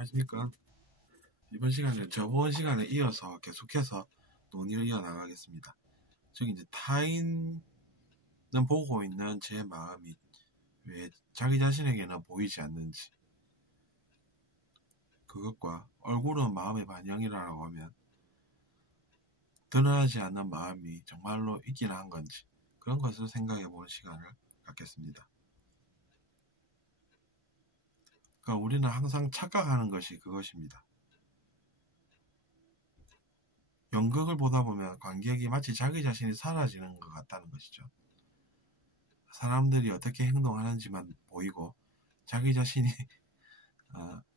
안녕하십니까. 이번 시간에 저번 시간에 이어서 계속해서 논의를 이어나가겠습니다. 즉 이제 타인은 보고 있는 제 마음이 왜 자기 자신에게는 보이지 않는지, 그것과 얼굴은 마음의 반영이라고 하면 드러나지 않는 마음이 정말로 있긴 한 건지, 그런 것을 생각해보는 시간을 갖겠습니다. 그러니까 우리는 항상 착각하는 것이 그것입니다. 연극을 보다 보면 관객이 마치 자기 자신이 사라지는 것 같다는 것이죠. 사람들이 어떻게 행동하는지만 보이고 자기 자신이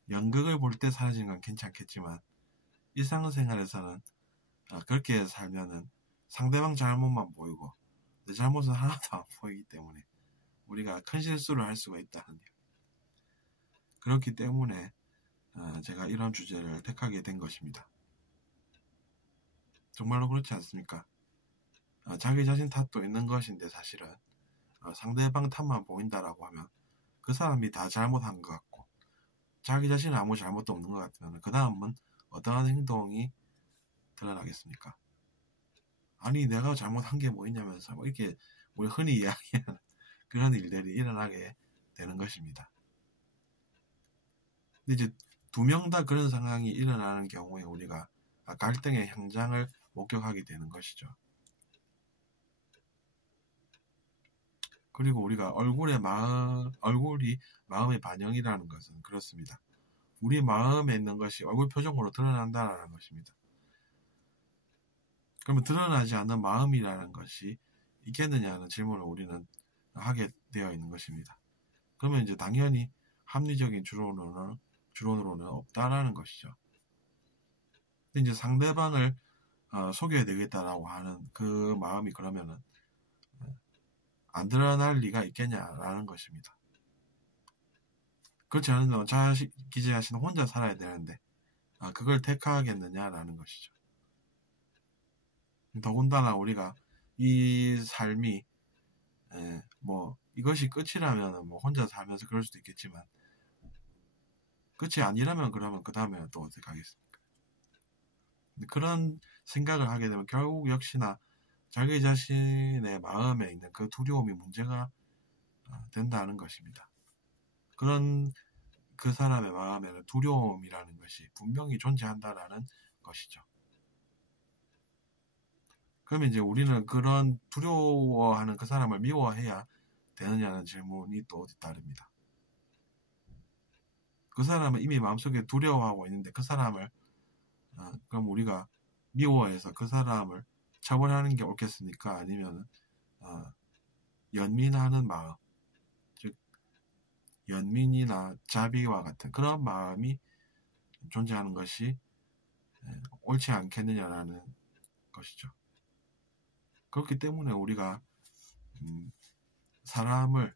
연극을 볼 때 사라지는 건 괜찮겠지만 일상생활에서는 그렇게 살면은 상대방 잘못만 보이고 내 잘못은 하나도 안 보이기 때문에 우리가 큰 실수를 할 수가 있다는 게, 그렇기 때문에 제가 이런 주제를 택하게 된 것입니다. 정말로 그렇지 않습니까? 자기 자신 탓도 있는 것인데 사실은 상대방 탓만 보인다라고 하면 그 사람이 다 잘못한 것 같고 자기 자신은 아무 잘못도 없는 것 같으면 그 다음은 어떠한 행동이 드러나겠습니까? 아니 내가 잘못한 게 뭐 있냐면서 이렇게 우리 흔히 이야기하는 그런 일들이 일어나게 되는 것입니다. 근데 이제 두 명 다 그런 상황이 일어나는 경우에 우리가 갈등의 현장을 목격하게 되는 것이죠. 그리고 우리가 얼굴이 마음의 반영이라는 것은 그렇습니다. 우리 마음에 있는 것이 얼굴 표정으로 드러난다는 것입니다. 그러면 드러나지 않는 마음이라는 것이 있겠느냐는 질문을 우리는 하게 되어 있는 것입니다. 그러면 이제 당연히 합리적인 주론으로는 없다라는 것이죠. 근데 이제 상대방을 속여야 되겠다라고 하는 그 마음이 그러면은 안 드러날 리가 있겠냐라는 것입니다. 그렇지 않으면 기재 자신은 혼자 살아야 되는데 그걸 택하겠느냐라는 것이죠. 더군다나 우리가 이 삶이 뭐 이것이 끝이라면 뭐 혼자 살면서 그럴 수도 있겠지만 끝이 아니라면 그러면 그 다음에 또 어떻게 하겠습니까? 그런 생각을 하게 되면 결국 역시나 자기 자신의 마음에 있는 그 두려움이 문제가 된다는 것입니다. 그런 그 사람의 마음에는 두려움이라는 것이 분명히 존재한다라는 것이죠. 그러면 이제 우리는 그런 두려워하는 그 사람을 미워해야 되느냐는 질문이 또 따릅니다. 그 사람은 이미 마음속에 두려워하고 있는데 그 사람을 그럼 우리가 미워해서 그 사람을 처벌하는 게 옳겠습니까? 아니면 연민하는 마음, 즉 연민이나 자비와 같은 그런 마음이 존재하는 것이 옳지 않겠느냐라는 것이죠. 그렇기 때문에 우리가 사람을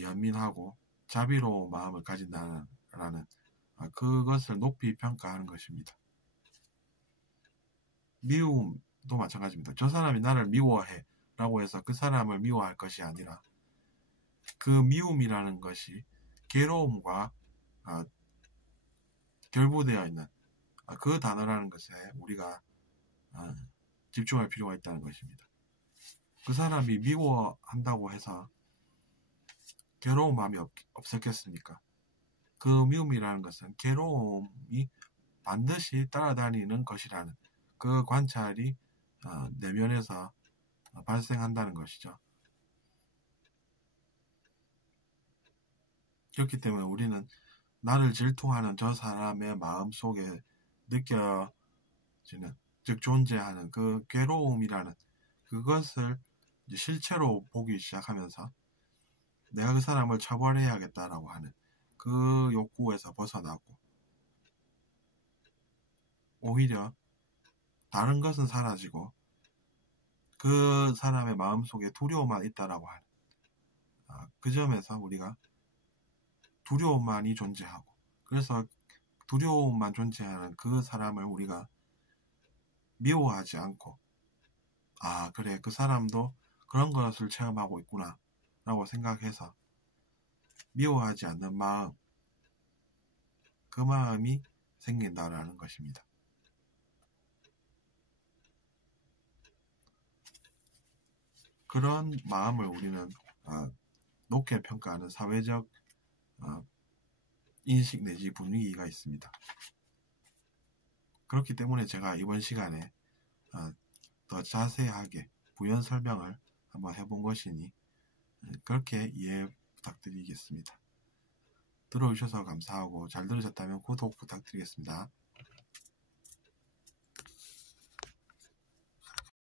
연민하고 자비로운 마음을 가진다라는 그것을 높이 평가하는 것입니다. 미움도 마찬가지입니다. 저 사람이 나를 미워해 라고 해서 그 사람을 미워할 것이 아니라 그 미움이라는 것이 괴로움과 결부되어 있는 그 단어라는 것에 우리가 집중할 필요가 있다는 것입니다. 그 사람이 미워한다고 해서 괴로운 마음이 없었겠습니까? 그 미움이라는 것은 괴로움이 반드시 따라다니는 것이라는 그 관찰이 내면에서 발생한다는 것이죠. 그렇기 때문에 우리는 나를 질투하는 저 사람의 마음속에 느껴지는, 즉 존재하는 그 괴로움이라는 그것을 이제 실체로 보기 시작하면서 내가 그 사람을 처벌해야겠다라고 하는 그 욕구에서 벗어나고 오히려 다른 것은 사라지고 그 사람의 마음속에 두려움만 있다라고 하는 그 점에서 우리가 두려움만이 존재하고, 그래서 두려움만 존재하는 그 사람을 우리가 미워하지 않고 그래 그 사람도 그런 것을 체험하고 있구나 라고 생각해서 미워하지 않는 마음, 그 마음이 생긴다라는 것입니다. 그런 마음을 우리는 높게 평가하는 사회적 인식 내지 분위기가 있습니다. 그렇기 때문에 제가 이번 시간에 더 자세하게 부연 설명을 한번 해본 것이니 그렇게 이해 부탁드리겠습니다. 들어주셔서 감사하고 잘 들으셨다면 구독 부탁드리겠습니다.